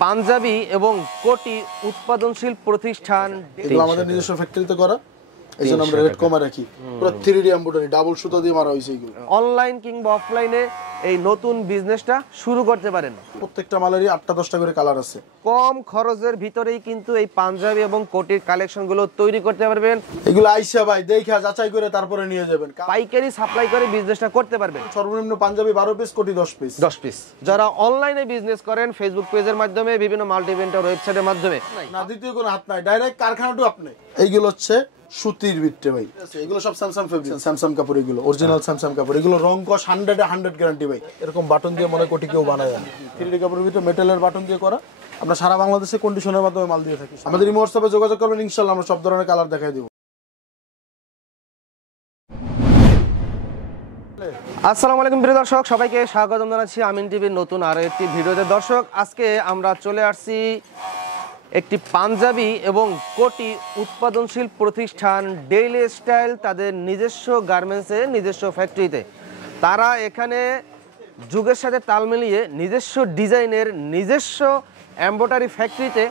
পাঞ্জাবি এবং কোটি উৎপাদনশীল প্রতিষ্ঠান এগুলো আমাদের নিজস্ব ফ্যাক্টরিতে করা। এইজন্য আমরা রেট কমা রাখি। পুরো 3D এমব্রয়ডারি ডাবল সুতা দিয়ে মারা হইছে এগুলো। অনলাইন কিংবা অফলাইনে এই নতুন বিজনেসটা শুরু করতে পারেন। প্রত্যেকটা মালেরই 8টা-10টা করে কালার আছে। কম খরচের ভিতরেই কিন্তু এই পাঞ্জাবি এবং কোটির কালেকশনগুলো তৈরি করতে পারবেন। এগুলো আইসা ভাই দেখা যাচাই করে তারপরে নিয়ে যাবেন। পাইকারি সাপ্লাই করে বিজনেসটা করতে পারবেন। সর্বনিম্ন পাঞ্জাবি 12 পিস, কোটি 10 পিস। 10 পিস। যারা অনলাইনে বিজনেস করেন ফেসবুক পেজের মাধ্যমে, বিভিন্ন মাল্টি ভেন্ডর ওয়েবসাইটের মাধ্যমে, না দ্বিতীয় কোনো হাত নাই, ডাইরেক্ট কারখানাটু আপনি। এইগুলো হচ্ছে সুতির ভিতরে ভাই। এগুলো সব স্যামসাং ফেব্রিক, স্যামসাং কাপড়, এগুলো অরিজিনাল স্যামসাং কাপড়। এগুলো রং কস 100 গ্যারান্টি ভাই। এরকম বাটন দিয়ে মনে কোটি কেউ বানায় না। 3D কাপড়ের ভিতরে মেটালের বাটন দিয়ে করা। আমরা সারা বাংলাদেশে কন্ডিশনের মাধ্যমে মাল দিয়ে থাকি। আমাদের এই হোয়াটসঅ্যাপে যোগাযোগ করবেন, ইনশাআল্লাহ আমরা সব ধরনের কালার দেখাই দেব। আসসালামু আলাইকুম প্রিয় দর্শক, সবাইকে স্বাগতম জানাচ্ছি আমিন টিভির নতুন আরো একটি ভিডিওতে। দর্শক, আজকে আমরা চলে আসছি একটি পাঞ্জাবি এবং কোটি উৎপাদনশীল প্রতিষ্ঠান ডেইলি স্টাইল, তাদের নিজস্ব গার্মেন্টসে, নিজস্ব ফ্যাক্টরিতে। তারা এখানে যুগের সাথে তাল মিলিয়ে নিজস্ব ডিজাইনের, নিজস্ব এমব্রয়ডারি ফ্যাক্টরিতে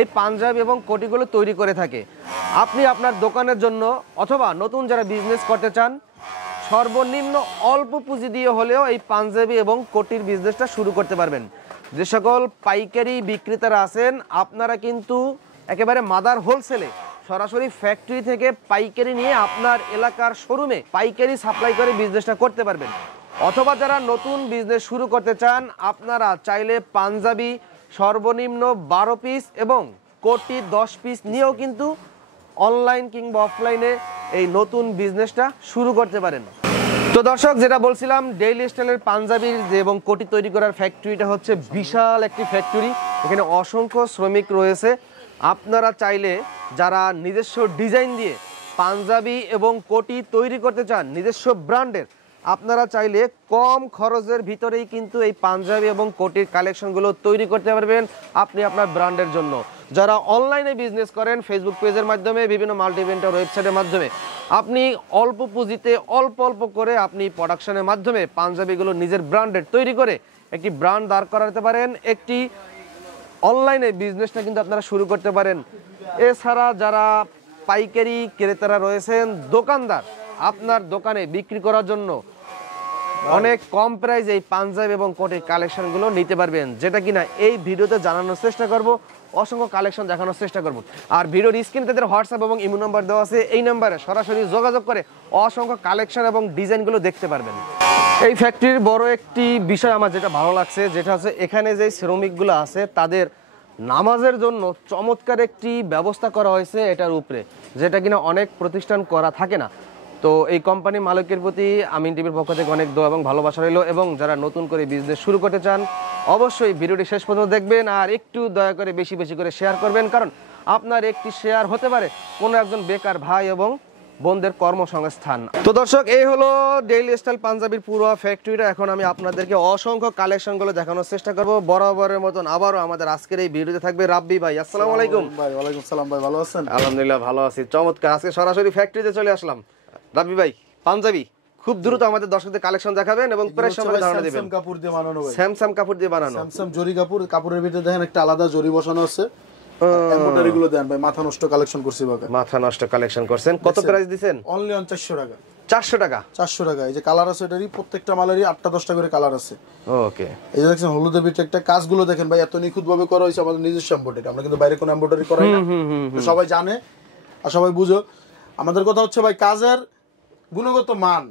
এই পাঞ্জাবি এবং কোটিগুলো তৈরি করে থাকে। আপনি আপনার দোকানের জন্য অথবা নতুন যারা বিজনেস করতে চান, সর্বনিম্ন অল্প পুঁজি দিয়ে হলেও এই পাঞ্জাবি এবং কোটির বিজনেসটা শুরু করতে পারবেন। যে সকল পাইকারি বিক্রেতারা আছেন, আপনারা কিন্তু একেবারে মাদার হোলসেলে সরাসরি ফ্যাক্টরি থেকে পাইকারি নিয়ে আপনার এলাকার শোরুমে পাইকারি সাপ্লাই করে বিজনেসটা করতে পারবেন। অথবা যারা নতুন বিজনেস শুরু করতে চান, আপনারা চাইলে পাঞ্জাবি সর্বনিম্ন 12 পিস এবং কোটি 10 পিস নিয়েও কিন্তু অনলাইন কিংবা অফলাইনে এই নতুন বিজনেসটা শুরু করতে পারেন। তো দর্শক, যেটা বলছিলাম, ডেইলি স্টাইলের পাঞ্জাবির এবং কোটি তৈরি করার ফ্যাক্টরিটা হচ্ছে বিশাল একটি ফ্যাক্টরি। এখানে অসংখ্য শ্রমিক রয়েছে। আপনারা চাইলে যারা নিজস্ব ডিজাইন দিয়ে পাঞ্জাবি এবং কোটি তৈরি করতে চান নিজস্ব ব্র্যান্ডের, আপনারা চাইলে কম খরচের ভিতরেই কিন্তু এই পাঞ্জাবি এবং কোটির কালেকশনগুলো তৈরি করতে পারবেন আপনি আপনার ব্র্যান্ডের জন্য। যারা অনলাইনে বিজনেস করেন ফেসবুক পেজের মাধ্যমে, বিভিন্ন মাল্টি ভেন্ডর ওয়েবসাইটের মাধ্যমে, আপনি অল্প পুঁজিতে অল্প অল্প করে আপনি প্রোডাকশনের মাধ্যমে পাঞ্জাবিগুলো নিজের ব্র্যান্ডের তৈরি করে একটি ব্র্যান্ড দাঁড় করাতে পারেন। একটি অনলাইনে বিজনেসটা কিন্তু আপনারা শুরু করতে পারেন। এছাড়া যারা পাইকারি ক্রেতারা রয়েছেন, দোকানদার, আপনার দোকানে বিক্রি করার জন্য অনেক কম প্রাইসে এই পাঞ্জাবি এবং কোটির কালেকশনগুলো নিতে পারবেন, যেটা কিনা এই ভিডিওতে জানানোর চেষ্টা করব। অসংখ্য কালেকশন দেখানোর চেষ্টা করব। আর ভিডিওর স্ক্রিনে তাদের হোয়াটসঅ্যাপ এবং ইমো নাম্বার দেওয়া আছে। এই নাম্বারে সরাসরি যোগাযোগ করে অসংখ্য কালেকশন এবং ডিজাইনগুলো দেখতে পারবেন। এই ফ্যাক্টরির বড় একটি বিষয় আমার যেটা ভালো লাগছে, যেটা হচ্ছে এখানে যে শ্রমিকগুলো আছে তাদের নামাজের জন্য চমৎকার একটি ব্যবস্থা করা হয়েছে এটার উপরে, যেটা কিনা অনেক প্রতিষ্ঠান করা থাকে না। তো এই কোম্পানি মালিকের প্রতি আমিন টিভির পক্ষ থেকে অনেক দোয়া এবং ভালোবাসা রইল। এবং যারা নতুন করে বিজনেস শুরু করতে চান, অবশ্যই ভিডিওটি শেষ পর্যন্ত দেখবেন আর একটু দয়া করে বেশি বেশি করে শেয়ার করবেন, কারণ আপনার একটি শেয়ার হতে পারে কোনো একজন বেকার ভাই এবং বোনদের কর্মসংস্থান। তো দর্শক, এই হলো ডেইলি স্টাইল পাঞ্জাবির পুরো ফ্যাক্টরিটা। এখন আমি আপনাদেরকে অসংখ্য কালেকশনগুলো দেখানোর চেষ্টা করব। বরাবরের মতন আবারও আমাদের আজকের এই ভিডিওতে থাকবে রাব্বি ভাই। আসসালামু আলাইকুম ভাই। ওয়ালাইকুম সালাম ভাই, ভালো আছেন? আলহামদুলিল্লাহ ভালো আছি। চমৎকার, আজকে সরাসরি ফ্যাক্টরিতে চলে আসলাম। রাব্বি ভাই, পাঞ্জাবি খুব দ্রুত আমাদের দর্শকদের কালেকশন দেখাবেন এবং প্রাইস সম্পর্কে ধারণা দিবেন। স্যামসাং কাপড় দিয়ে বানানো ভাই, স্যামসাং কাপড় দিয়ে বানানো, স্যামসাং জরি কাপড়। কাপড়ের ভিতরে দেখেন একটা আলাদা জরি বসানো আছে। এমব্রয়ডারি গুলো দেন ভাই, মাথা নষ্ট কালেকশন করছি ভাই। মাথা নষ্ট কালেকশন করছেন। কত প্রাইস দিবেন? অনলি 400 টাকা। 400 টাকা? 400 টাকা। এই যে কালার আছে, এটারই প্রত্যেকটা মালেরই 8টা-10টা করে কালার আছে। ওকে। এই যে দেখছেন হলুদের ভিতরে একটা কাজগুলো দেখেন ভাই, এত নিখুঁত ভাবে করা হয়েছে। আমাদের নিজস্ব এমব্রয়ডারি, আমরা কিন্তু বাইরে কোনো এমব্রয়ডারি করাই না। সবাই জানে আর সবাই বুঝো। আমাদের কথা হচ্ছে ভাই, কাজের গুণগত মান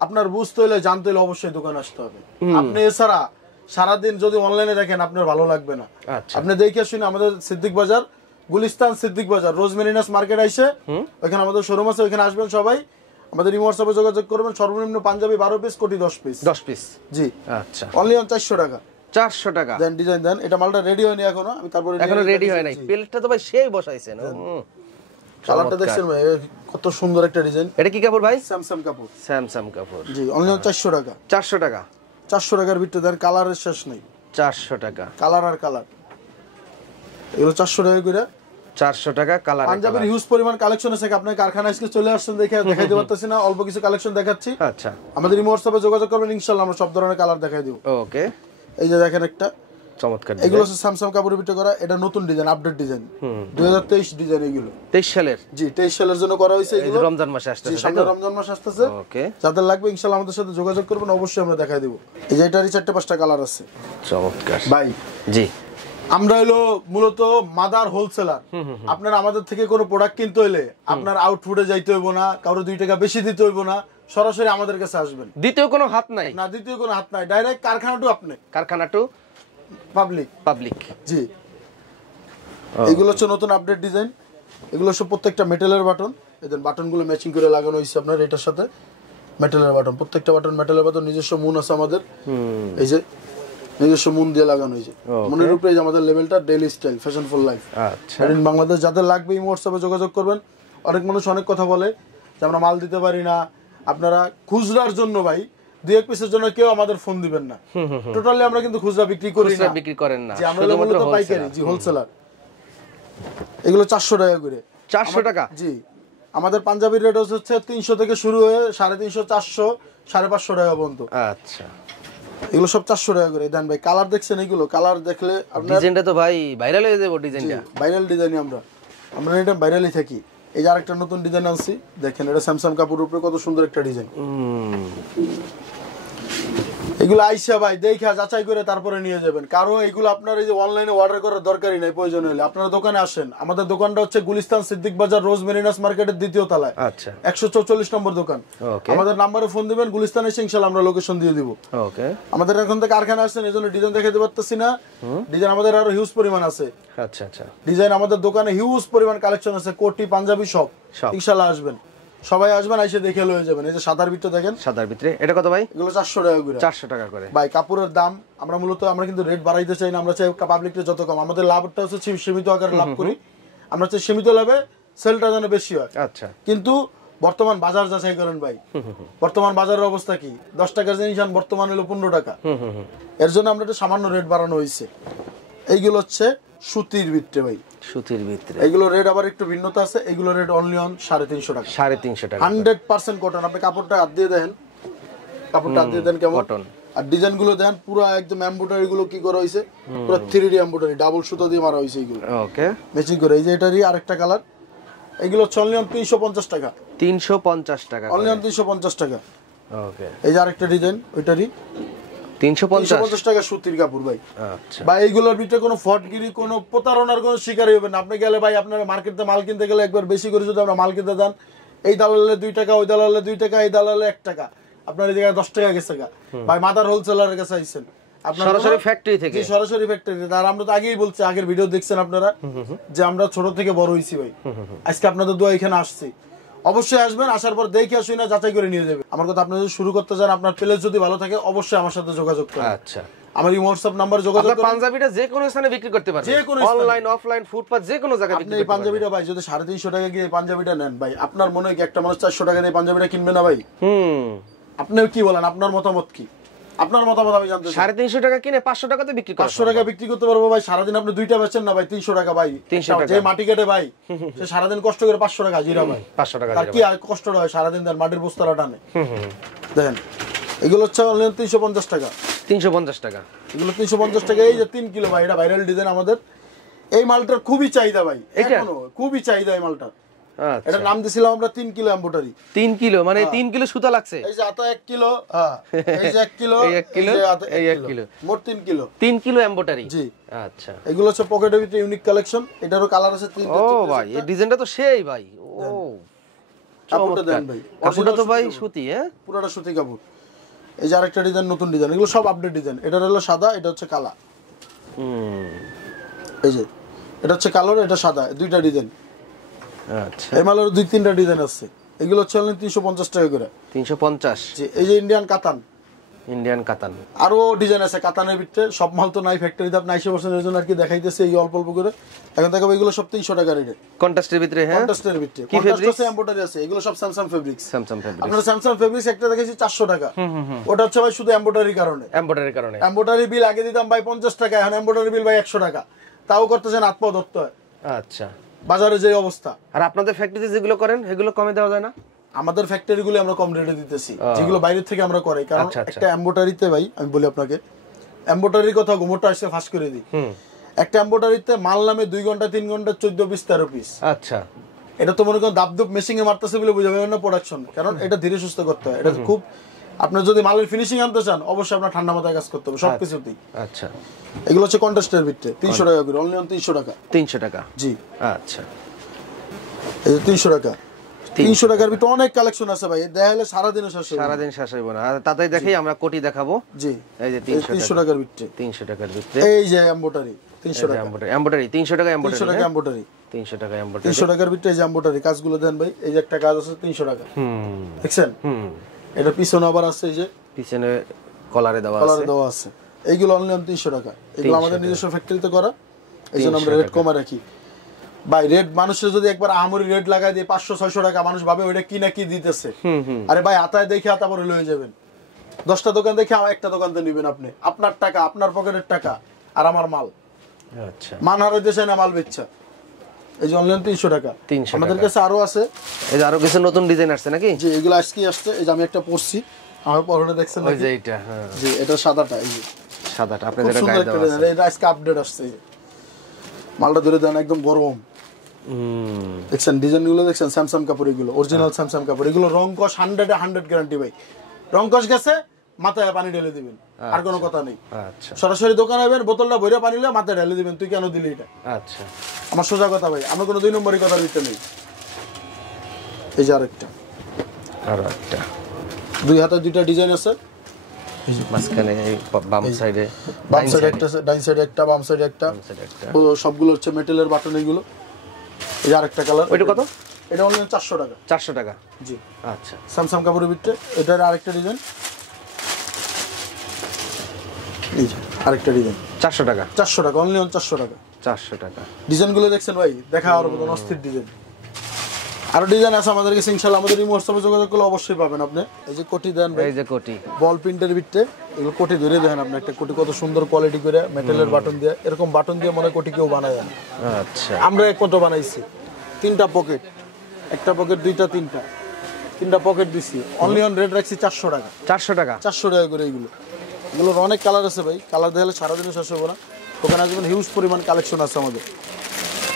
আপনার বুঝতে হলে, জানতে হলে অবশ্যই দোকানে আসতে হবে। আপনি এছাড়া সারাদিন যদি অনলাইনে দেখেন আপনার ভালো লাগবে না। আপনি দেখে শুনে আমাদের সিদ্দিক বাজার, গুলিস্তান সিদ্দিক বাজার, রোজমেরিনাস মার্কেট আইসে ওখানে আমাদের শোরুম আছে, ওখানে আসবেন সবাই। আমাদের ইমো হোয়াটসঅ্যাপে যোগাযোগ করবেন। সর্বনিম্ন পাঞ্জাবি 12 পিস, কোটি 10 পিস। 10 পিস? জি। আচ্ছা, অনলি 400 টাকা। 400 টাকা দেন ডিজাইন দেন। এটা মালটা রেডি হয়নি এখনো, আমি তারপরে এখনো রেডি হয় নাই। প্লেটটা তো ভাই সেই বসাইছেন। কালারটা দেখছেন ভাই, কত সুন্দর একটা ডিজাইন। এটা কি কাপড় ভাই? স্যামসাং কাপড়। স্যামসাং কাপড়, জি। অনলি 400 টাকা। 400 টাকা? 400 টাকার ভিতরে দেন, কালারের শেষ নেই। 400 টাকা কালার আর কালার। এগুলো 400 টাকা করে। 400 টাকা কালার। পাঞ্জাবির হিউজ পরিমাণ কালেকশন আছে। আপনি কারখানায় এসে চলে আসছেন, দেখাইতে পারতেছি না, অল্প কিছু কালেকশন দেখাচ্ছি। আচ্ছা, আমাদের ইমো হোয়াটসঅ্যাপে যোগাযোগ করবেন, ইনশাআল্লাহ আমরা সব ধরনের কালার দেখাই দেব। ওকে। এই যে দেখেন একটা চমৎকার। এগুলো হচ্ছে স্যামসাং কাপড়ের ভিতরে করা, এটা নতুন ডিজাইন, আপডেট ডিজাইন, 2023 ডিজাইন এগুলো। 23 সালের? জি 23 সালের জন্য করা হয়েছে এগুলো। রমজান মাসে আসতেছে, সামনে রমজান মাস আসতেছে। ওকে, যাদের লাগবে ইনশাআল্লাহ আমাদের সাথে যোগাযোগ করবেন, অবশ্যই আমরা দেখাই দেব। এই যে এটারই 4-5টা কালার আছে। চমৎকার ভাই। জি, আমরা হলো মূলত মাদার হোলসেলার। আপনার আমাদের থেকে কোনো প্রোডাক্ট কিনতে হলে আপনার আউটফুটে যাইতে হইব না, কারো 2 টাকা বেশি দিতে হইব না, সরাসরি আমাদের কাছে আসবেন। দ্বিতীয় কোনো হাত নাই? না, দ্বিতীয় কোনো হাত নাই, ডাইরেক্ট কারখানা টু আপনি, কারখানা টু পাবলিক। জি। এগুলো হচ্ছে নতুন আপডেট ডিজাইন। এগুলো সব প্রত্যেকটা মেটালের বাটন, এদের বাটনগুলো ম্যাচিং করে লাগানো হয়েছে আপনার এটার সাথে। মেটালের বাটন, প্রত্যেকটা বাটন মেটালের বাটন, নিজস্ব মুন আছে আমাদের। এই যে নিজস্ব মুন দিয়ে লাগানো হয়েছে। মনের উপরে যে আমাদের লেভেলটা daily style fashion for life. আচ্ছা, ইন বাংলাদেশ। যাদের লাগবে এই হোয়াটসঅ্যাপে যোগাযোগ করবেন। অনেক মানুষ অনেক কথা বলে যে আমরা মাল দিতে পারি না। আপনারা খুচরার জন্য ভাই 2-1 পিসের জন্য কেউ আমাদের ফোন দিবেন না। টোটালি আমরা কিন্তু খুচরা বিক্রি করি না। খুচরা বিক্রি করেন না, যে আমরা মূলত পাইকারি, জি হোলসেলার। এগুলো 400 টাকা করে। 400 টাকা? জি। আমাদের পাঞ্জাবির রেট হচ্ছে 300 থেকে শুরু হয়ে 350, 400, 550 টাকা পর্যন্ত। আচ্ছা, এগুলো সব 400 টাকা করে। দেন ভাই কালার দেখছেন, এগুলো কালার দেখলে আপনার ডিজাইনটা তো ভাই ভাইরাল হয়ে যাবে। ডিজাইনটা ভাইরাল ডিজাইনই, আমরা এটা ভাইরালই থাকি। এই যে আরেকটা নতুন ডিজাইন আনছি, দেখেন এটা স্যামসাং কাপড়ের উপরে কত সুন্দর একটা ডিজাইন। এগুলো আইসা ভাই দেখা যাচাই করে তারপরে নিয়ে যাবেন। কারো এগুলো আপনার এই যে অনলাইনে অর্ডার করার দরকারই নাই, প্রয়োজন হলে আপনারা দোকানে আসেন। আমাদের দোকানটা হচ্ছে গুলিস্তান সিদ্দিক বাজার রোজ মেরিনাস মার্কেটের 2য় তলায়। আচ্ছা, 144 নম্বর দোকান। আমাদের নাম্বারে ফোন দিবেন, গুলিস্তান এসে ইনশাআল্লাহ আমরা লোকেশন দিয়ে দিব। ওকে। আমাদের এখন থেকে কারখানা আসছেন, এজন্য ডিজাইন দেখাতে পারতেছি না। ডিজাইন আমাদের আরো হিউজ পরিমাণ আছে। আচ্ছা আচ্ছা, ডিজাইন আমাদের দোকানে হিউজ পরিমাণ কালেকশন আছে, কোটি পাঞ্জাবি সব। ইনশাআল্লাহ আসবেন, সবাই আসবেন, এসে দেখে লয়ে যাবেন। এই যে সাদার ভিতরে দেখেন, সাদার ভিতরে এটা কত ভাই? এগুলো 400 টাকা করে। 400 টাকা করে ভাই। কাপড়ের দাম আমরা মূলত আমরা কিন্তু রেট বাড়াইতে চাই না, আমরা চাই পাবলিকটা যত কম। আমাদের লাভটা হচ্ছে সীমিত আকারে লাভ করি, আমরা চাই সীমিত লাভে সেলটা যেন বেশি হয়। আচ্ছা, কিন্তু বর্তমান বাজার যাচাই করেন ভাই, বর্তমান বাজারের অবস্থা কি? 10 টাকার জিনিস বর্তমান হলো 15 টাকা। এর জন্য আমরা একটা সামান্য রেট বাড়ানো হয়েছে। এইগুলো হচ্ছে সুতির ভিতরে ভাই, সুতির ভিতরে। এগুলো রেট আবার একটু ভিন্নতা আছে। এগুলো রেট অনলি অন 350 টাকা। 350 টাকা, 100% কটন। আপনি কাপড়টা হাত দিয়ে দেখেন, কাপড়টা হাত দিয়ে দেন কেমন কটন। আর ডিজাইন গুলো দেন পুরো একদম এমব্রয়ডারি গুলো কি করা হয়েছে, পুরো 3D এমব্রয়ডারি, ডাবল সুতা দিয়ে মারা হয়েছে এগুলো। ওকে, ম্যাচিং করে। এই যে এটারই আরেকটা কালার, এগুলো অনলি অন 350 টাকা। 350 টাকা, অনলি অন 350 টাকা। ওকে। এই যে আরেকটা ডিজাইন, ওইটারই 350 টাকা সুতির কাপড় ভাই। আচ্ছা ভাই, এইগুলোর ভিতরে কোনো ফটগিরি, কোনো প্রতারণার কোনো শিকারই হবে না। আপনি গেলে ভাই, আপনার মার্কেটে মাল কিনতে গেলে একবার বেশি করে যদি আমরা মাল কিনতে দেন, এই দালালে 2 টাকা, ওই দালালে 2 টাকা, এই দালালে 1 টাকা, আপনার এই জায়গায় 10 টাকা গেছে ভাই। মাদার হোলসেলারের কাছে আইছেন, আপনার সরাসরি ফ্যাক্টরি থেকে। সরাসরি ফ্যাক্টরি। আর আমরা তো আগেই বলছি, আগের ভিডিও দেখছেন আপনারা, যে আমরা ছোট থেকে বড় হইছি ভাই। আজকে আপনাদের দোয়া এখানে আসছি, অবশ্যই আসবেন। আসার পর দেখে আসুন, না যাচাই করে নিয়ে যাবে। আমার কথা, আপনি যদি শুরু করতে চান, আপনার প্লেস যদি ভালো থাকে, অবশ্যই আমার সাথে যোগাযোগ করুন। আচ্ছা, আমার এই হোয়াটসঅ্যাপ নাম্বার যোগাযোগ করুন। পাঞ্জাবিটা যে কোনো স্থানে বিক্রি করতে পারবেন, যে কোনো অনলাইন অফলাইন ফুটপাত যে কোনো জায়গায় বিক্রি করতে পারবেন। আপনি এই পাঞ্জাবিটা ভাই যদি 350 টাকা দিয়ে পাঞ্জাবিটা নেন ভাই, আপনার মনে হয় একটা মানুষ 400 টাকা দিয়ে পাঞ্জাবিটা কিনবে না ভাই? আপনি কি বলেন? আপনার মতামত কি? আপনার মতামত আমি জানতে চাই। 350 টাকা কিনে 500 টাকাতে বিক্রি করে, 500 টাকা বিক্রি করতে পারবো ভাই। সারাদিন আপনি দুইটা বেচেন না ভাই, 300 টাকা ভাই। 300 টাকা যে মাটি কেটে ভাই, সে সারাদিন কষ্ট করে 500 টাকা জিরা ভাই, 500 টাকা। আর কি কষ্টটা হয় সারাদিন দেন, মাটির বস্তাটা টানে। দেখেন, এগুলো হচ্ছে অনলাইন 350 টাকা। 350 টাকা, এগুলো 350 টাকা। এই যে 3 কিলো ভাই, এটা ভাইরাল ডিজাইন আমাদের। এই মালটার খুবই চাহিদা ভাই, এখনো খুবই চাহিদা এই মালটার। এটা নাম দিছিলাম আমরা 3 কিলো এমব্রয়ডারি। 3 কিলো মানে 3 কিলো সুতা লাগছে। এই যে আতা 1 কিলো, হ্যাঁ এই যে 1 কিলো, এই 1 কিলো, এই 1 কিলো, মোট 3 কিলো। 3 kilo embroidery. জি আচ্ছা। এগুলো হচ্ছে পকেটের ভিতরে ইউনিক কালেকশন। এটারও কালার আছে 3টা। ও ভাই, এই ডিজাইনটা তো সেই ভাই। ও কাপড়টা দেন ভাই, কাপড়টা তো ভাই সুতি, হ্যাঁ পুরোটা সুতি কাপড়। এই যে আরেকটা ডিজাইন, নতুন ডিজাইন। এগুলো সব আপডেট ডিজাইন। এটা হলো সাদা, এটা হচ্ছে কালা। এই যে এটা হচ্ছে কালো, এটা সাদা, দুইটা ডিজাইন। আচ্ছা, এই মালের 2-3টা ডিজাইন আছে। এগুলো হচ্ছে 350 টাকা করে। 350। জি। এই যে ইন্ডিয়ান কাতান, ইন্ডিয়ান কাতান। আরো ডিজাইন আছে কাতানের ভিতরে। সব মাল তো নাই ফ্যাক্টরিতে, আপনি 80% এর জন্য আর কি দেখাইতেছে এই অল্প অল্প করে। এখন দেখাবো এগুলো সব 300 টাকা রেটে। কন্ট্রাস্টের ভিতরে, হ্যাঁ কন্ট্রাস্টের ভিতরে। কি ফেব্রিক আছে? এমব্রয়ডারি আছে। এগুলো সব স্যামসাং ফেব্রিক্স। Samsung fabrics. আপনারা স্যামসাং ফেব্রিক্স একটা দেখাইছি 400 টাকা। ওটা হচ্ছে ভাই শুধু এমব্রয়ডারির কারণে। এমব্রয়ডারির কারণে। এমব্রয়ডারি বিল আগে দিতাম ভাই 50 টাকা, এখন এমব্রয়ডারি বিল ভাই 100 টাকা। তাও করতেছেন আত্মা দত্ত হয়। আচ্ছা, বাজারে যে অবস্থা। আর আপনাদের ফ্যাক্টরিতে যেগুলো করেন সেগুলো কমে দেওয়া যায় না? আমাদের ফ্যাক্টরিগুলো আমরা কম রেটে দিতেছি, যেগুলো বাইরে থেকে আমরা করাই। কারণ একটা এমব্রয়ডারিতে ভাই আমি বলি আপনাকে, এমব্রয়ডারির কথা ঘুমোটা আসছে ফাঁস করে দিই। একটা এমব্রয়ডারিতে মাল নামে 2 ঘন্টা 3 ঘন্টা 14 পিস 13 পিস। আচ্ছা, এটা তো মনে করেন দাবদুব মেশিং এ মারতেছে বলে বুঝা যাবে না প্রোডাকশন, কারণ এটা ধীরে সুস্থ করতে হয়। এটা খুব, আপনি যদি মালের ফিনিশিং আনতে চান অবশ্যই আপনার ঠান্ডা মাথায় কাজ করতে হবে সবকিছুতেই। আচ্ছা, এগুলো হচ্ছে কন্ট্রাস্টের ভিতরে 300 টাকা করে, অনলি 300 টাকা। 300 টাকা, জি। আচ্ছা, এই যে 300 টাকা। 300 টাকার ভিতরে অনেক কালেকশন আছে ভাই, দেখা হলে সারাদিনে শেষ হবে, সারাদিন শেষ হইব না। আর তাতেই দেখি আমরা কোটি দেখাবো। জি, এই যে 300 টাকার ভিতরে, 300 টাকার ভিতরে এই যে এমব্রয়ডারি 300 টাকা, এমব্রয়ডারি 300 টাকা, 300 টাকা এমব্রয়ডারি, 300 টাকা এমব্রয়ডারি, 300 টাকার ভিতরে এই যে এমব্রয়ডারি কাজগুলো দেন ভাই। এই যে একটা কাজ আছে 300 টাকা, দেখছেন? এটা পিছনে আবার আছে, এই যে পিছনে কলারে দেওয়া আছে। এইগুলো অনলি 300 টাকা। এগুলো আমাদের নিজস্ব ফ্যাক্টরিতে করা, এই জন্য আমরা রেট কমে রাখি ভাই। রেট মানুষের যদি একবার আহামরি রেট লাগাই দিয়ে 500-600 টাকা, মানুষ ভাবে ওইটা কি না কি দিতেছে। আরে ভাই, হাতায় দেখে হাতা পরে লয়ে যাবেন। 10টা দোকান দেখে একটা দোকানতে নিবেন আপনি, আপনার টাকা, আপনার পকেটের টাকা আর আমার মাল। আচ্ছা, মান হারাইতে চাই না মাল বেচা। এই যে অনলাইন 300 টাকা। আমাদের কাছে আরো আছে, এই যে আরো কিছু নতুন ডিজাইন আসছে নাকি? জি, এগুলো আজকে আসছে। এই যে আমি একটা পরছি, আমার পরনে দেখছেন ওই যে এটা, হ্যাঁ জি, এটা সাদাটা, এই যে সাদাটা আপনি যেটা গায়ে দেওয়া আছে, এটা আজকে আপডেট আসছে। মালটা ধরে দেন, একদম গরম। দেখছেন ডিজাইনগুলো, দেখছেন স্যামসাং কাপড়, এগুলো অরিজিনাল স্যামসাং কাপড়। এগুলো রং কস 100 গ্যারান্টি ভাই। রং কস গেছে মাথায় পানি ঢেলে দিবেন, আর কোনো কথা নেই। আচ্ছা, সরাসরি দোকানে যাবেন, বোতলটা ভরে পানি নিলে মাথায় ঢেলে দিবেন, তুই কেন দিলি এটা। আচ্ছা, আমার সোজা কথা ভাই, আমরা কোনো 2 নম্বরই কথা দিতে নেই। এই যে আরেকটা, দুই হাতে দুইটা ডিজাইন আছে। মাঝখানে বাম সাইডে একটা, ডাইন সাইডে একটা, বাম সাইডে একটা, সবগুলো হচ্ছে মেটালের বাটন। এগুলো এই যে আরেকটা কালার। ওইটা কত? এটা অনলি 400 টাকা। 400 টাকা, জি। আচ্ছা, স্যামসাং কাপড়ের ভিতরে এটার আরেকটা ডিজাইন, এই যে আরেকটা ডিজাইন 400 টাকা। 400 টাকা, অনলি 400 টাকা। 400 টাকা। ডিজাইনগুলো দেখছেন ভাই, দেখা আর মতন অস্থির ডিজাইন। আরো ডিজাইন আছে আমাদের কাছে, ইনশাআল্লাহ আমাদের এই হোয়াটসঅ্যাপে যোগাযোগ করলে অবশ্যই পাবেন আপনি। এই যে কোটি দেন ভাই, এই যে কোটি বল প্রিন্টের ভিতরে, এগুলো কোটি ধরে দেন আপনি। একটা কোটি কত সুন্দর কোয়ালিটি করে মেটালের বাটন দিয়ে, এরকম বাটন দিয়ে মনে কোটি কেউ বানায় না। আচ্ছা, আমরা একমতো বানাইছি। 3টা পকেট, একটা পকেট, 2টা, 3টা পকেট দিছি। অনলি অন রেট রাখছি 400 টাকা। 400 টাকা, 400 টাকা করে। এগুলোর অনেক কালার আছে ভাই, কালার দেখালে সারাদিনে শেষ হবে না। ওখানে আসবেন, হিউজ পরিমাণ কালেকশন আছে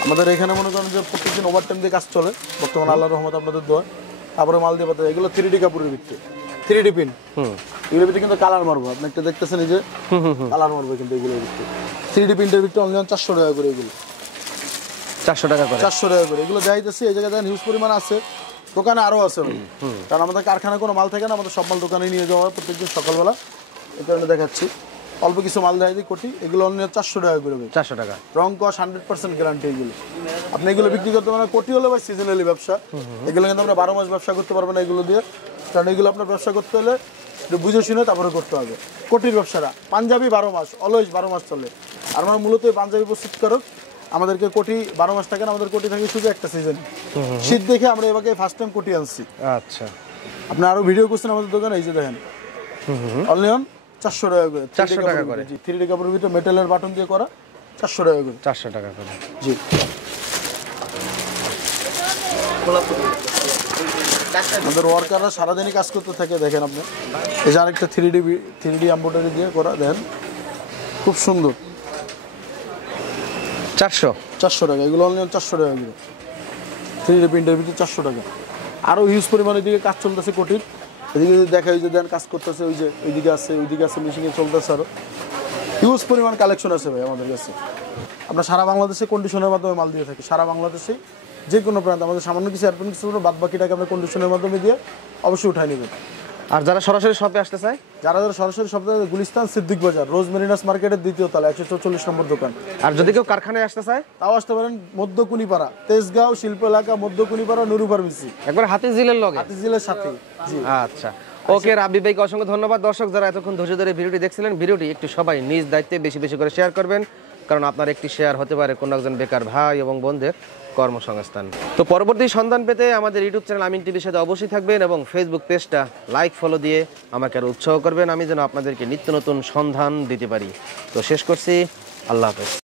আমাদের এখানে। মনে করেন যে প্রত্যেকদিন ওভারটাইম দিয়ে কাজ চলে বর্তমানে, আল্লাহর রহমত, আপনাদের দোয়া। তারপরে মাল দিয়ে পাতা, এগুলো 3D কাপড়ের ভিত্তি, 3D প্রিন্ট। এগুলোর ভিতরে কিন্তু কালার মারবো, আপনি একটা দেখতেছেন এই যে কালার মারবো কিন্তু এগুলোর ভিতরে। 3D প্রিন্টের ভিতরে অনলি 400 টাকা করে। এগুলো 400 টাকা করে, 400 টাকা করে। এগুলো দেখাইতেছি, এই জায়গায় হিউজ পরিমাণ আছে, দোকানে আরো আছে। কারণ আমাদের কারখানায় কোনো মাল থাকে না, আমাদের সব মাল দোকানে নিয়ে যাওয়া হয় প্রত্যেকদিন সকালবেলা। এই কারণে দেখাচ্ছি, অল্প কিছু মাল দেখাই দিই। কোটি এগুলো অন্য 400 টাকা করে। 400 টাকা, রং কস 100% গ্যারান্টি। এগুলো আপনি এগুলো বিক্রি করতে পারেন। কোটি হলে ভাই সিজনালি ব্যবসা, এগুলো কিন্তু আমরা 12 মাস ব্যবসা করতে পারবেন না এগুলো দিয়ে। কারণ এগুলো আপনার ব্যবসা করতে হলে একটু বুঝে শুনে তারপরে করতে হবে। কোটির ব্যবসাটা পাঞ্জাবি 12 মাস, অলওয়েজ 12 মাস চলে। আর আমরা মূলত পাঞ্জাবি প্রস্তুতকারক, আমাদেরকে কোটি 12 মাস থাকে না, আমাদের কোটি থাকে শুধু একটা সিজন, শীত দেখে আমরা এবারে ফার্স্ট টাইম কোটি আনছি। আচ্ছা, আপনি আরো ভিডিও করছেন আমাদের দোকানে, এই যে দেখেন অনলি অন 400 টাকা করে। 400 টাকা করে, জি। 3D কাপড়ের ভিতরে মেটালের বাটন দিয়ে করা, 400 টাকা করে। 400 টাকা করে, জি। আমাদের ওয়ার্কাররা সারাদিনই কাজ করতে থাকে, দেখেন আপনি। এই যে আরেকটা 3D এমব্রয়ডারি দিয়ে করা, দেখেন খুব সুন্দর। 400 টাকা, এগুলো অনলি 400 টাকা করে। 3D প্রিন্টের ভিতরে 400 টাকা। আরো হিউজ পরিমাণের দিকে কাজ চলতেছে কোটির। এদিকে দেখা, ওই যে দেন কাজ করতেছে, ওই যে ওইদিকে আছে মেশিনে চলতেছে। আরো হিউজ পরিমাণ কালেকশন আছে ভাই আমাদের কাছে। আমরা সারা বাংলাদেশে কন্ডিশনের মাধ্যমে মাল দিয়ে থাকি। সারা বাংলাদেশে যে কোনো প্রান্ত, আমাদের সামান্য কিছু অ্যাডভান্স কিছু, বাদ বাকিটাকে আমরা কন্ডিশনের মাধ্যমে দিয়ে অবশ্যই উঠাই নেবেন। আর যারা সরাসরি শপে আসতে চায়, যারা সরাসরি শপে, গুলিস্তান সিদ্দিক বাজার, রোজ মেরিনাস মার্কেটের 2য় তলা, 144 নম্বর দোকান। আর যদি কেউ কারখানায় আসতে চায়, তাও আসতে পারেন। মধ্যকুনিপাড়া, তেজগাঁও শিল্প এলাকা, মধ্যকুনিপাড়া, নুরু ফার্মেসি, একবার হাতিঝিলের লগে, হাতিঝিলের সাথে। জি, আচ্ছা, ওকে। রাব্বি ভাইকে অসংখ্য ধন্যবাদ। দর্শক যারা এতক্ষণ ধৈর্য ধরে ভিডিওটি দেখছিলেন, ভিডিওটি একটু সবাই নিজ দায়িত্বে বেশি বেশি করে শেয়ার করবেন, কারণ আপনার একটি শেয়ার হতে পারে কোনো একজন বেকার ভাই এবং বোনদের কর্মসংস্থান। তো পরবর্তী সন্ধান পেতে আমাদের ইউটিউব চ্যানেল আমিন টিভির সাথে অবশ্যই থাকবেন এবং ফেসবুক পেজটা লাইক ফলো দিয়ে আমাকে আরো উৎসাহ করবেন, আমি যেন আপনাদেরকে নিত্য নতুন সন্ধান দিতে পারি। তো শেষ করছি, আল্লাহ হাফেজ।